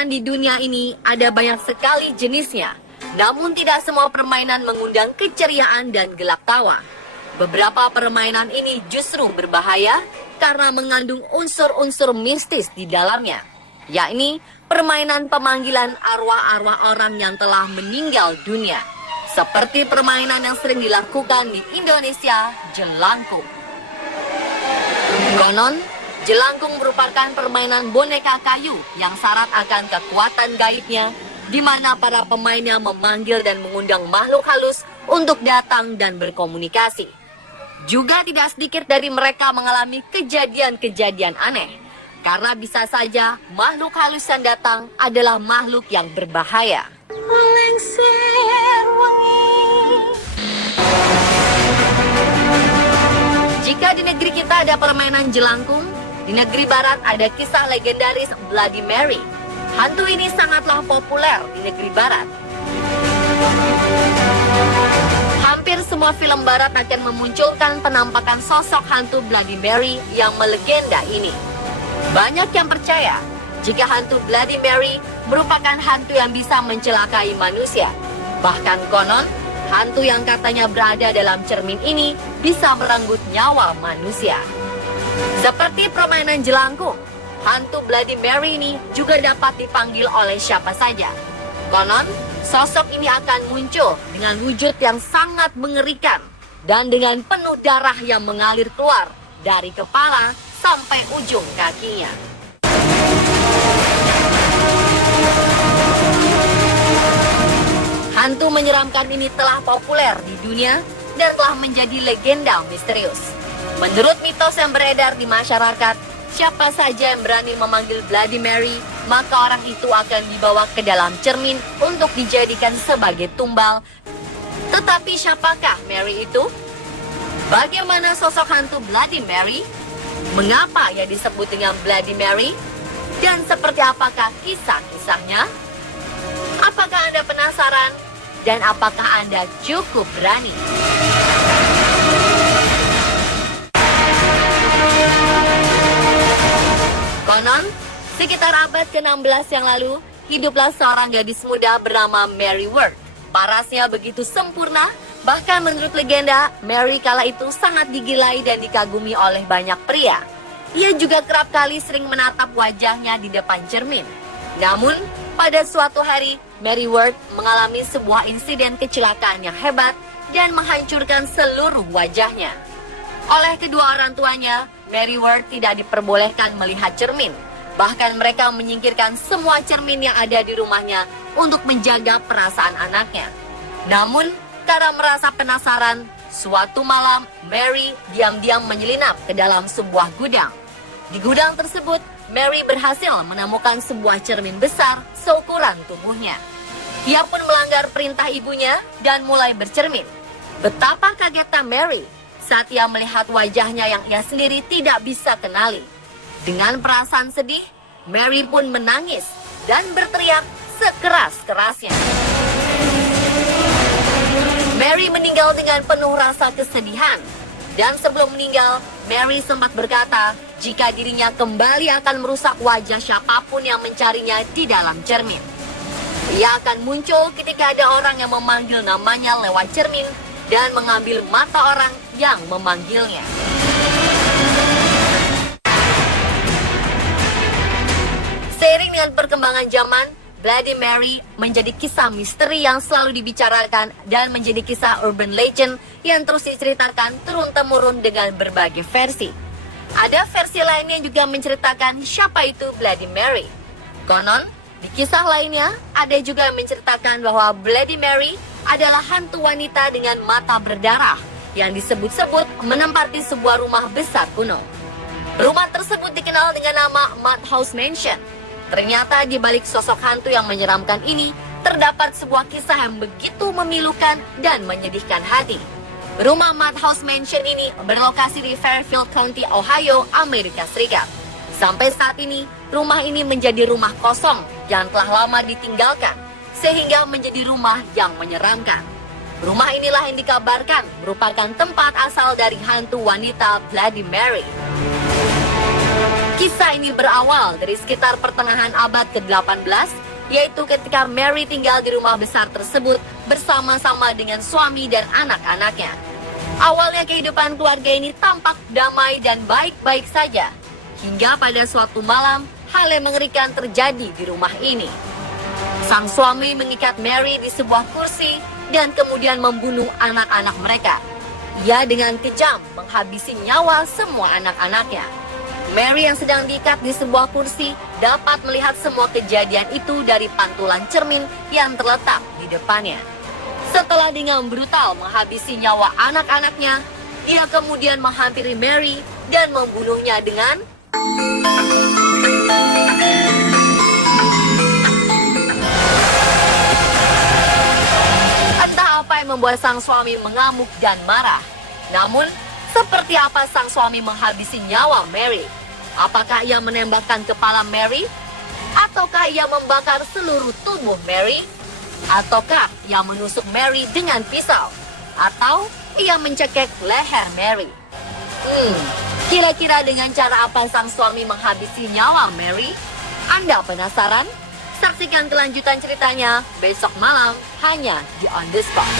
Permainan di dunia ini ada banyak sekali jenisnya. Namun tidak semua permainan mengundang keceriaan dan gelak tawa. Beberapa permainan ini justru berbahaya karena mengandung unsur-unsur mistis di dalamnya, yakni permainan pemanggilan arwah-arwah orang yang telah meninggal dunia. Seperti permainan yang sering dilakukan di Indonesia, jelangkung. Konon, jelangkung merupakan permainan boneka kayu yang syarat akan kekuatan gaibnya, di mana para pemainnya memanggil dan mengundang makhluk halus untuk datang dan berkomunikasi. Juga tidak sedikit dari mereka mengalami kejadian-kejadian aneh, karena bisa saja makhluk halus yang datang adalah makhluk yang berbahaya. Jika di negeri kita ada permainan jelangkung, di negeri barat ada kisah legendaris Bloody Mary. Hantu ini sangatlah populer di negeri barat. Hampir semua film barat akan memunculkan penampakan sosok hantu Bloody Mary yang melegenda ini. Banyak yang percaya jika hantu Bloody Mary merupakan hantu yang bisa mencelakai manusia. Bahkan konon, hantu yang katanya berada dalam cermin ini bisa merenggut nyawa manusia. Seperti permainan jelangkung, hantu Bloody Mary ini juga dapat dipanggil oleh siapa saja. Konon, sosok ini akan muncul dengan wujud yang sangat mengerikan dan dengan penuh darah yang mengalir keluar dari kepala sampai ujung kakinya. Hantu menyeramkan ini telah populer di dunia dan telah menjadi legenda misterius. Menurut mitos yang beredar di masyarakat, siapa saja yang berani memanggil Bloody Mary, maka orang itu akan dibawa ke dalam cermin untuk dijadikan sebagai tumbal. Tetapi siapakah Mary itu? Bagaimana sosok hantu Bloody Mary? Mengapa ia disebut dengan Bloody Mary? Dan seperti apakah kisah-kisahnya? Apakah Anda penasaran? Dan apakah Anda cukup berani? Konon, sekitar abad ke-16 yang lalu, hiduplah seorang gadis muda bernama Mary Ward. Parasnya begitu sempurna, bahkan menurut legenda, Mary kala itu sangat digilai dan dikagumi oleh banyak pria. Ia juga kerap kali sering menatap wajahnya di depan cermin. Namun, pada suatu hari, Mary Ward mengalami sebuah insiden kecelakaan yang hebat dan menghancurkan seluruh wajahnya. Oleh kedua orang tuanya, Mary Ward tidak diperbolehkan melihat cermin. Bahkan mereka menyingkirkan semua cermin yang ada di rumahnya untuk menjaga perasaan anaknya. Namun, karena merasa penasaran, suatu malam Mary diam-diam menyelinap ke dalam sebuah gudang. Di gudang tersebut, Mary berhasil menemukan sebuah cermin besar seukuran tubuhnya. Ia pun melanggar perintah ibunya dan mulai bercermin. Betapa kagetnya Mary saat ia melihat wajahnya yang ia sendiri tidak bisa kenali. Dengan perasaan sedih, Mary pun menangis dan berteriak sekeras-kerasnya. Mary meninggal dengan penuh rasa kesedihan. Dan sebelum meninggal, Mary sempat berkata jika dirinya kembali akan merusak wajah siapapun yang mencarinya di dalam cermin. Ia akan muncul ketika ada orang yang memanggil namanya lewat cermin dan mengambil mata orang yang memanggilnya. Seiring dengan perkembangan zaman, Bloody Mary menjadi kisah misteri yang selalu dibicarakan dan menjadi kisah urban legend yang terus diceritakan turun-temurun dengan berbagai versi. Ada versi lainnya juga menceritakan siapa itu Bloody Mary. Konon, di kisah lainnya ada juga yang menceritakan bahwa Bloody Mary adalah hantu wanita dengan mata berdarah yang disebut-sebut menempati sebuah rumah besar kuno. Rumah tersebut dikenal dengan nama Madhouse Mansion. Ternyata di balik sosok hantu yang menyeramkan ini, terdapat sebuah kisah yang begitu memilukan dan menyedihkan hati. Rumah Madhouse Mansion ini berlokasi di Fairfield County, Ohio, Amerika Serikat. Sampai saat ini, rumah ini menjadi rumah kosong yang telah lama ditinggalkan, sehingga menjadi rumah yang menyeramkan. Rumah inilah yang dikabarkan merupakan tempat asal dari hantu wanita Bloody Mary. Kisah ini berawal dari sekitar pertengahan abad ke-18, yaitu ketika Mary tinggal di rumah besar tersebut bersama-sama dengan suami dan anak-anaknya. Awalnya kehidupan keluarga ini tampak damai dan baik-baik saja, hingga pada suatu malam hal yang mengerikan terjadi di rumah ini. Sang suami mengikat Mary di sebuah kursi dan kemudian membunuh anak-anak mereka. Ia dengan kejam menghabisi nyawa semua anak-anaknya. Mary yang sedang diikat di sebuah kursi dapat melihat semua kejadian itu dari pantulan cermin yang terletak di depannya. Setelah dengan brutal menghabisi nyawa anak-anaknya, ia kemudian menghampiri Mary dan membunuhnya dengan entah apa yang membuat sang suami mengamuk dan marah. Namun, seperti apa sang suami menghabisi nyawa Mary? Apakah ia menembakkan kepala Mary? Ataukah ia membakar seluruh tubuh Mary? Ataukah ia menusuk Mary dengan pisau? Atau ia mencekik leher Mary? Kira-kira dengan cara apa sang suami menghabisi nyawa Mary? Anda penasaran? Saksikan kelanjutan ceritanya besok malam hanya di On The Spot.